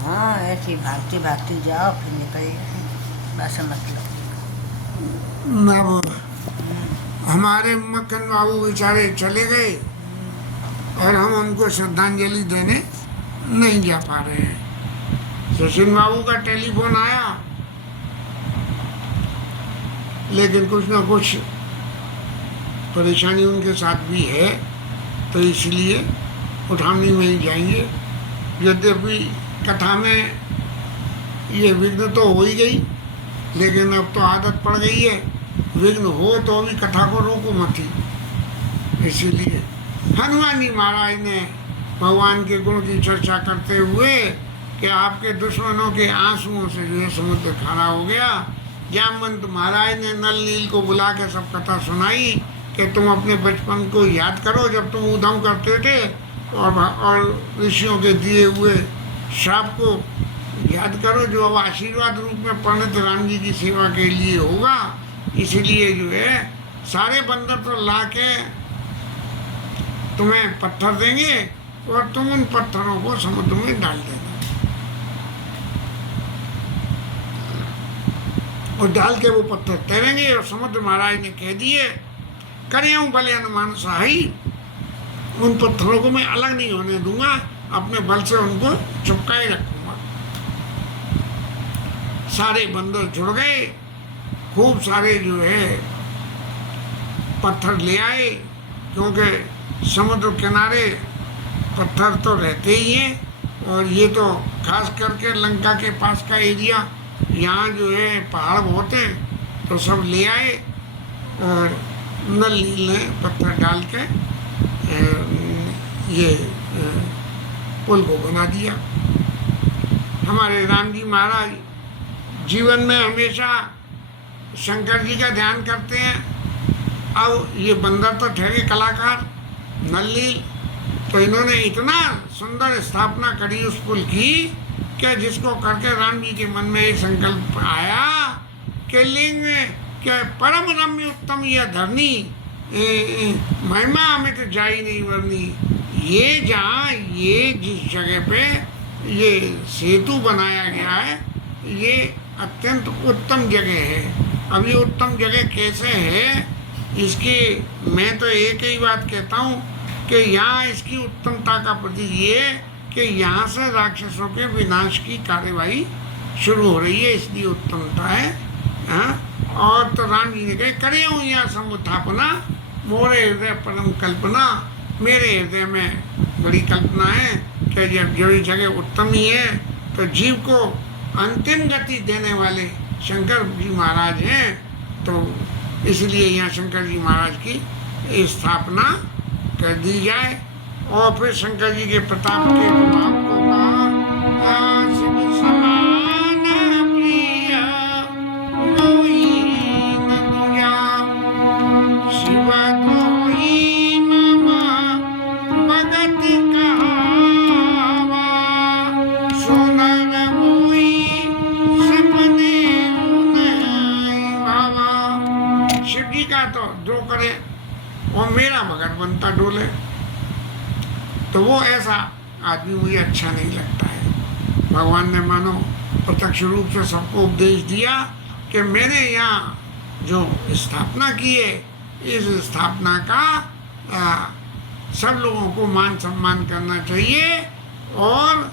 हाँ, ऐसे भागती भागती जाओ, फिर निकल जाए, बस मतलब। अब हमारे मक्खन बाबू बेचारे चले गए और हम उनको श्रद्धांजलि देने नहीं जा पा रहे हैं। सचिन बाबू का टेलीफोन आया, लेकिन कुछ ना कुछ परेशानी उनके साथ भी है, तो इसलिए उठानी में ही जाएंगे। यद्यपि कथा में ये विघ्न तो हो ही गई, लेकिन अब तो आदत पड़ गई है, विघ्न हो तो भी कथा को रोको मत ही। इसीलिए हनुमान जी महाराज ने भगवान के गुण की चर्चा करते हुए कि आपके दुश्मनों के आंसुओं से जो है समुद्र खारा हो गया। जामवंत महाराज ने नल नील को बुला के सब कथा सुनाई कि तुम अपने बचपन को याद करो, जब तुम उधम करते थे, और ऋषियों के दिए हुए श्राप को याद करो, जो अब आशीर्वाद रूप में पंडित राम जी की सेवा के लिए होगा। इसलिए जो है सारे बंदर तो ला के तुम्हें पत्थर देंगे और तुम उन पत्थरों को समुद्र में डाल देना। और डाल के वो पत्थर तैरेंगे और समुद्र महाराज ने कह दिए, करियो भले हनुमान सहाई, उन पत्थरों को मैं अलग नहीं होने दूंगा, अपने बल से उनको चिपकाए रखूंगा। सारे बंदर जुड़ गए, खूब सारे जो है पत्थर ले आए, क्योंकि समुद्र किनारे पत्थर तो रहते ही हैं, और ये तो खास करके लंका के पास का एरिया, यहाँ जो है पहाड़ बहुत हैं, तो सब ले आए और नल नील ने पत्थर डाल के ये पुल को बना दिया। हमारे राम जी महाराज जीवन में हमेशा शंकर जी का ध्यान करते हैं। अब ये बंदर तो ठहरे कलाकार नल नील, तो इन्होंने इतना सुंदर स्थापना करी उस पुल की कि जिसको करके राम जी के मन में ये संकल्प आया कि लिंग के परम रम्य उत्तम यह धरनी, महिमा हमें तो जा ही नहीं वर्णी। ये जहाँ ये जिस जगह पे ये सेतु बनाया गया है, ये अत्यंत उत्तम जगह है। अब ये उत्तम जगह कैसे है, इसकी मैं तो एक ही बात कहता हूँ कि यहाँ इसकी उत्तमता का प्रतीक ये कि यहाँ से राक्षसों के विनाश की कार्यवाही शुरू हो रही है, इसलिए उत्तमता है। हाँ? और तो राम जी ने कहे, करे हूँ यहाँ समुत्थापना, मोरे हृदय परम कल्पना। मेरे हृदय में बड़ी कल्पना है कि जब जो जगह उत्तम ही है, तो जीव को अंतिम गति देने वाले शंकर जी महाराज हैं, तो इसलिए यहाँ शंकर जी महाराज की स्थापना कर दी जाए। और फिर शंकर जी के प्रताप के प्रभाव को कहा, शिव समान प्रिय मोहि न दुजा, शिव द्रोही मम भगत कहावा, सुनर मोहि सपने नहीं भावा। शिव जी का तो जो करे और मेरा भगत बनता डोले, तो वो ऐसा आदमी मुझे अच्छा नहीं लगता है। भगवान ने मानो प्रत्यक्ष रूप से सबको उपदेश दिया कि मैंने यहाँ जो स्थापना की है, इस स्थापना का सब लोगों को मान सम्मान करना चाहिए। और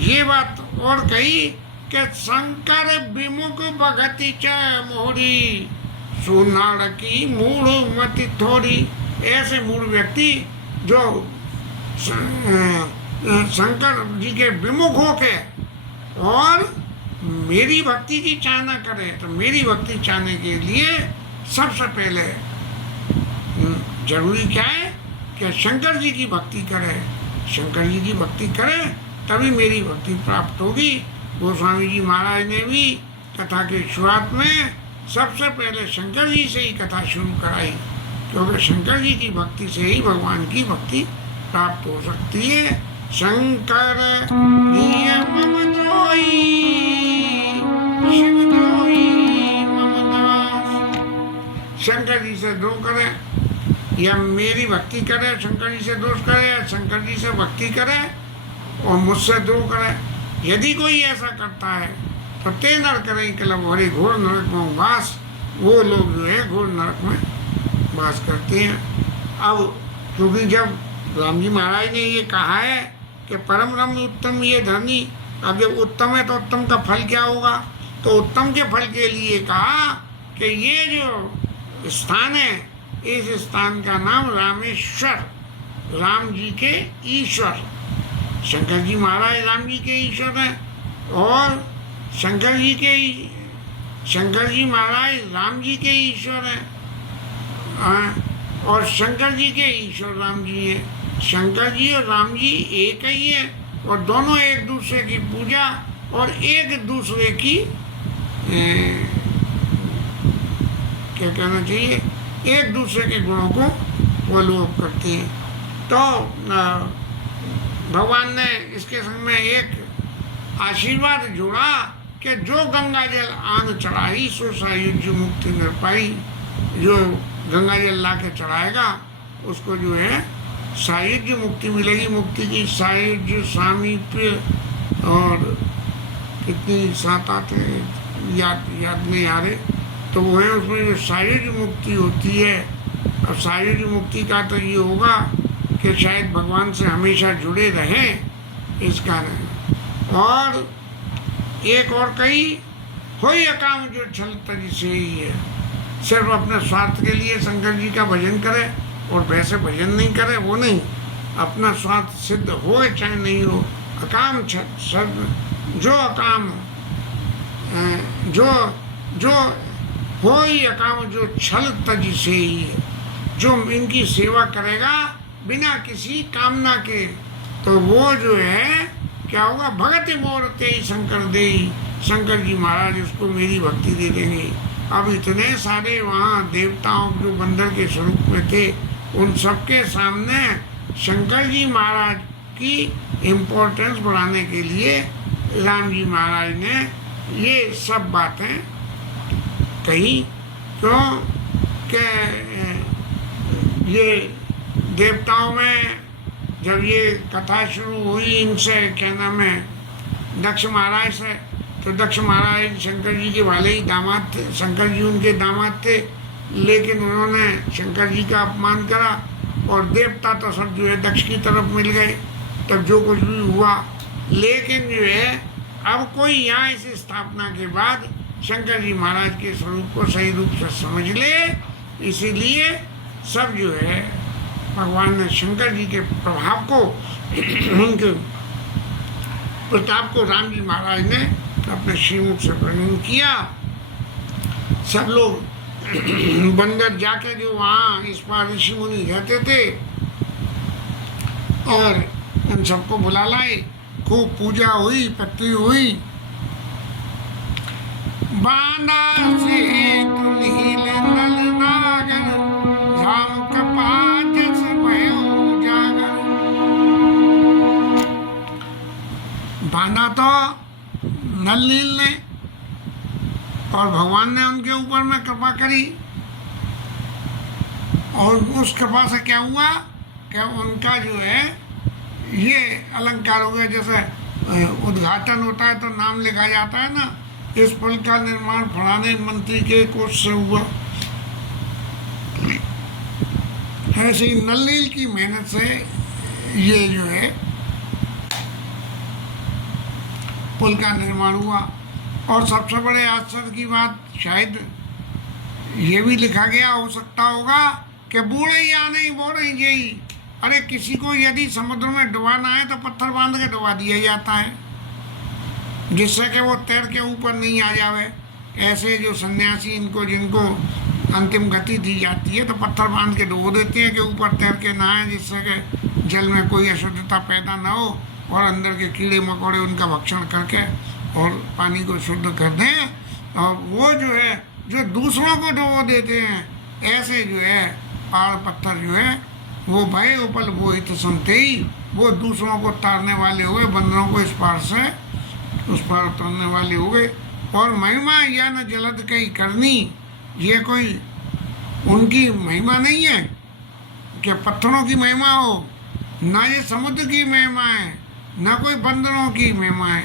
ये बात और कही कि शंकर विमुख भगति च मोहरी, सुनाड़ की मूढ़ मति थोड़ी। ऐसे मूढ़ व्यक्ति जो शंकर जी के विमुख होके और मेरी भक्ति की चाहना करे, तो मेरी भक्ति चाहने के लिए सबसे पहले जरूरी क्या है कि शंकर जी की भक्ति करे। शंकर जी की भक्ति करे तभी मेरी भक्ति प्राप्त होगी। गोस्वामी जी महाराज ने भी कथा के शुरुआत में सबसे पहले शंकर जी से ही कथा शुरू कराई, क्योंकि शंकर जी की भक्ति से ही भगवान की भक्ति प्राप्त हो सकती है। शंकर मम द्रोही, शिव द्रोही मम दास। शंकर जी से द्रोह करे या मेरी भक्ति करे, शंकर जी से दोष करे, या शंकर जी से भक्ति करे और मुझसे द्रोह करे, यदि कोई ऐसा करता है तो ते नर करें कलम हरे घोर नरक में वास, वो लोग जो है घोर नरक में वास करते हैं। अब क्योंकि जब राम जी महाराज ने ये कहा है कि परम रम्य उत्तम ये धरनी, अब जब उत्तम है तो उत्तम का फल क्या होगा, तो उत्तम के फल के लिए कहा कि ये जो स्थान है इस स्थान का नाम रामेश्वर, राम जी के ईश्वर। शंकर जी महाराज राम जी के ईश्वर हैं और शंकर जी महाराज राम जी के ईश्वर हैं और शंकर जी के ईश्वर राम जी हैं। शंकर जी और राम जी एक ही है और दोनों एक दूसरे की पूजा और एक दूसरे की क्या कहना चाहिए, एक दूसरे के गुणों को वो लोग करते हैं। तो भगवान ने इसके संग में एक आशीर्वाद जोड़ा कि जो गंगा जल आन चढ़ाई सो सायुज्य मुक्ति न पाई। जो गंगा जल ला के चढ़ाएगा उसको जो है सायुज्य मुक्ति मिलेगी। मुक्ति की सायुज्य, सामीप्य और कितनी 7-8 याद नहीं आ रहे, तो वो है उसमें जो सायुज्य मुक्ति होती है। और सायुज्य मुक्ति का तो ये होगा कि शायद भगवान से हमेशा जुड़े रहें इस कारण। और एक और कही होई अकाम जो छल तज से ही है, सिर्फ अपने स्वार्थ के लिए शंकर जी का भजन करे और वैसे भजन नहीं करे, वो नहीं, अपना स्वार्थ सिद्ध हो चाहे नहीं हो। अकाम जो अकाम जो होई अकाम जो छल तज से ही है, जो इनकी सेवा करेगा बिना किसी कामना के, तो वो जो है क्या होगा, भगत मोरते शंकर दे, शंकर जी महाराज उसको मेरी भक्ति दे देंगे। अब इतने सारे वहाँ देवताओं जो बंदर के स्वरूप में थे, उन सबके सामने शंकर जी महाराज की इम्पोर्टेंस बढ़ाने के लिए राम जी महाराज ने ये सब बातें कही। क्यों कि ये देवताओं में जब ये कथा शुरू हुई इनसे, क्या नाम है, दक्ष महाराज से, तो दक्ष महाराज शंकर जी के वाले ही दामाद थे, शंकर जी उनके दामाद थे, लेकिन उन्होंने शंकर जी का अपमान करा और देवता तो सब जो है दक्ष की तरफ मिल गए। तब जो कुछ भी हुआ, लेकिन जो है अब कोई यहाँ इस स्थापना के बाद शंकर जी महाराज के स्वरूप को सही रूप से समझ ले, इसीलिए सब जो है भगवान ने शंकर जी के प्रभाव को, उनके प्रताप को राम जी महाराज ने अपने श्रीमुख से वर्णन किया। सब लोग बंदर जाके जो वहाँ इस पार ऋषि मुनि रहते थे और उन सबको बुला लाए, खूब पूजा हुई, पत्ती हुई, बांधा से तुलहील नल नागर, झाम कपाट से भयो जागर। बांधा तो नल नील ने और भगवान ने उनके ऊपर में कृपा करी, और उस कृपा से क्या हुआ कि उनका जो है ये अलंकार हो गया। जैसे उद्घाटन होता है तो नाम लिखा जाता है ना, इस पुल का निर्माण फलाने मंत्री के कोष से हुआ, ऐसे ही नल नील की मेहनत से ये जो है पुल का निर्माण हुआ। और सबसे बड़े आश्चर्य की बात, शायद ये भी लिखा गया हो सकता होगा कि बूढ़े या नहीं बूढ़े यही, अरे किसी को यदि समुद्र में डुबाना है तो पत्थर बांध के डुबा दिया जाता है, जिससे कि वो तैर के ऊपर नहीं आ जावे। ऐसे जो सन्यासी इनको जिनको अंतिम गति दी जाती है तो पत्थर बांध के डुबो देते हैं कि ऊपर तैर के ना आए, जिससे कि जल में कोई अशुद्धता पैदा ना हो और अंदर के कीड़े मकोड़े उनका भक्षण करके और पानी को शुद्ध कर दें। और वो जो है जो दूसरों को डुबो देते हैं, ऐसे जो है पहाड़ पत्थर जो है वो भय उपल वो हित सुनते ही वो दूसरों को तारने वाले हो गए, बंदरों को इस पार से उस पार उतरने वाले हो गए। और महिमा या न जलद कहीं करनी, ये कोई उनकी महिमा नहीं है कि पत्थरों की महिमा हो, ना ये समुद्र की महिमा है, ना कोई बंदरों की महिमा है,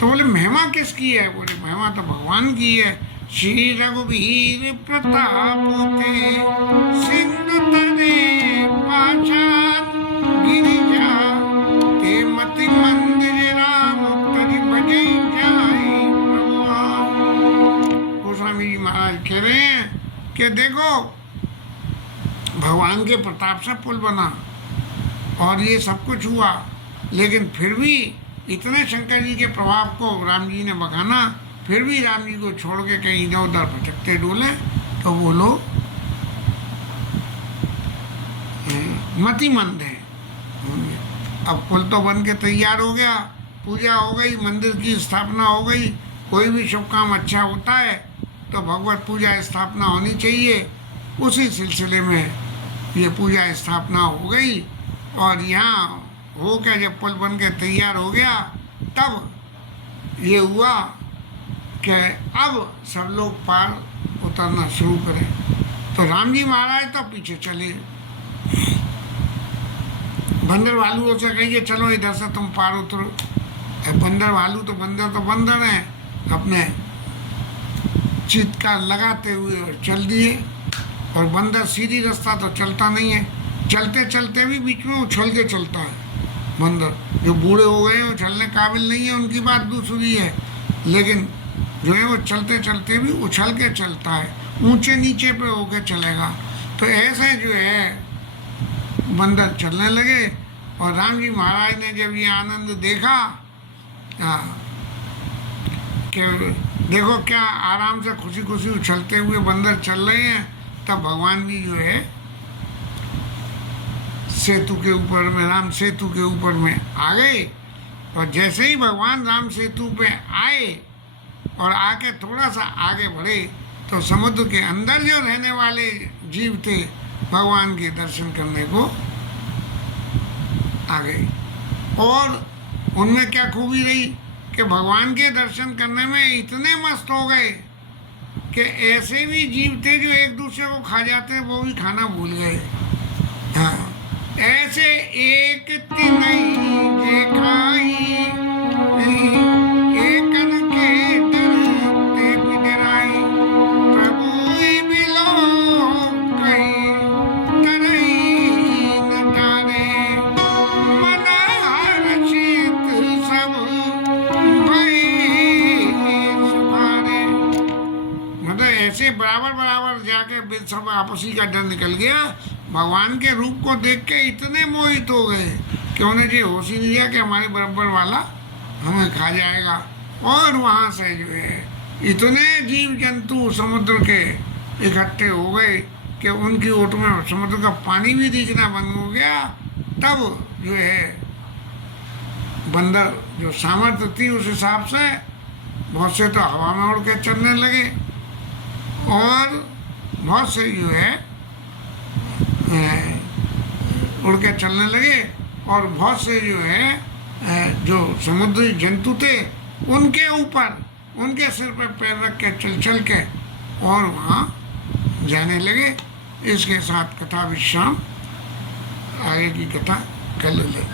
तो बोले महिमा किसकी है? बोले महिमा तो भगवान की है। श्री रघुवीर प्रताप ते सिंधु तरे पाषाण गिरिजा ते मति मंदिर राम तरि भजै जाय प्रभुआन। गोस्वामी जी महाराज कह रहे हैं कि देखो भगवान के प्रताप से पुल बना और ये सब कुछ हुआ, लेकिन फिर भी इतने शंकर जी के प्रभाव को राम जी ने बखाना, फिर भी राम जी को छोड़ के कहीं इधर उधर भटकते डोले तो वो लोग मतिमंद हैं। अब पुल तो बन के तैयार हो गया, पूजा हो गई, मंदिर की स्थापना हो गई। कोई भी शुभ काम अच्छा होता है तो भगवत पूजा स्थापना होनी चाहिए। उसी सिलसिले में ये पूजा स्थापना हो गई और यहाँ हो के जब पुल बन के तैयार हो गया तब ये हुआ कि अब सब लोग पार उतरना शुरू करें। तो राम जी महाराज तो पीछे चले, बंदर भालुओं से कहिए चलो इधर से तुम पार उतरो। बंदर भालू तो बंदर हैं, अपने चीत्कार लगाते हुए और चल दिए। और बंदर सीधी रास्ता तो चलता नहीं है, चलते चलते भी बीच में उछल के चलता है। बंदर जो बूढ़े हो गए हैं उछलने काबिल नहीं है, उनकी बात दूसरी है, लेकिन जो है वो चलते चलते भी उछल के चलता है, ऊंचे नीचे पे होके चलेगा। तो ऐसे जो है बंदर चलने लगे। और राम जी महाराज ने जब ये आनंद देखा कि देखो क्या आराम से खुशी खुशी उछलते हुए बंदर चल रहे हैं, तब भगवान भी जो है सेतु के ऊपर में, राम सेतु के ऊपर में आ गए। और जैसे ही भगवान राम सेतु पे आए और आके थोड़ा सा आगे बढ़े तो समुद्र के अंदर जो रहने वाले जीव थे भगवान के दर्शन करने को आ गए। और उनमें क्या खूबी रही कि भगवान के दर्शन करने में इतने मस्त हो गए कि ऐसे भी जीव थे जो एक दूसरे को खा जाते वो भी खाना भूल गए। हाँ, ऐसे एक तिनई जे खाई एकन के डरते बिडराई प्रभु बिलो कई तरई न तारे मन हर्षित सब भई सुभारे। मतलब ऐसे बराबर बराबर जाके सब आपसी का डर निकल गया। भगवान के रूप को देख के इतने मोहित हो गए कि उन्हें जो होश ही नहीं दिया कि हमारे बराबर वाला हमें खा जाएगा। और वहाँ से जो है इतने जीव जंतु समुद्र के इकट्ठे हो गए कि उनकी ओट में समुद्र का पानी भी दिखना बंद हो गया। तब जो है बंदर जो सामर्थ्य थी उस हिसाब से बहुत से तो हवा में उड़ के चलने लगे और बहुत से जो है उड़ के चलने लगे। और बहुत से जो है जो समुद्री जंतु थे उनके ऊपर उनके सिर पर पैर रख के चल चल के और वहाँ जाने लगे। इसके साथ कथा विश्राम, आगे की कथा कल ले।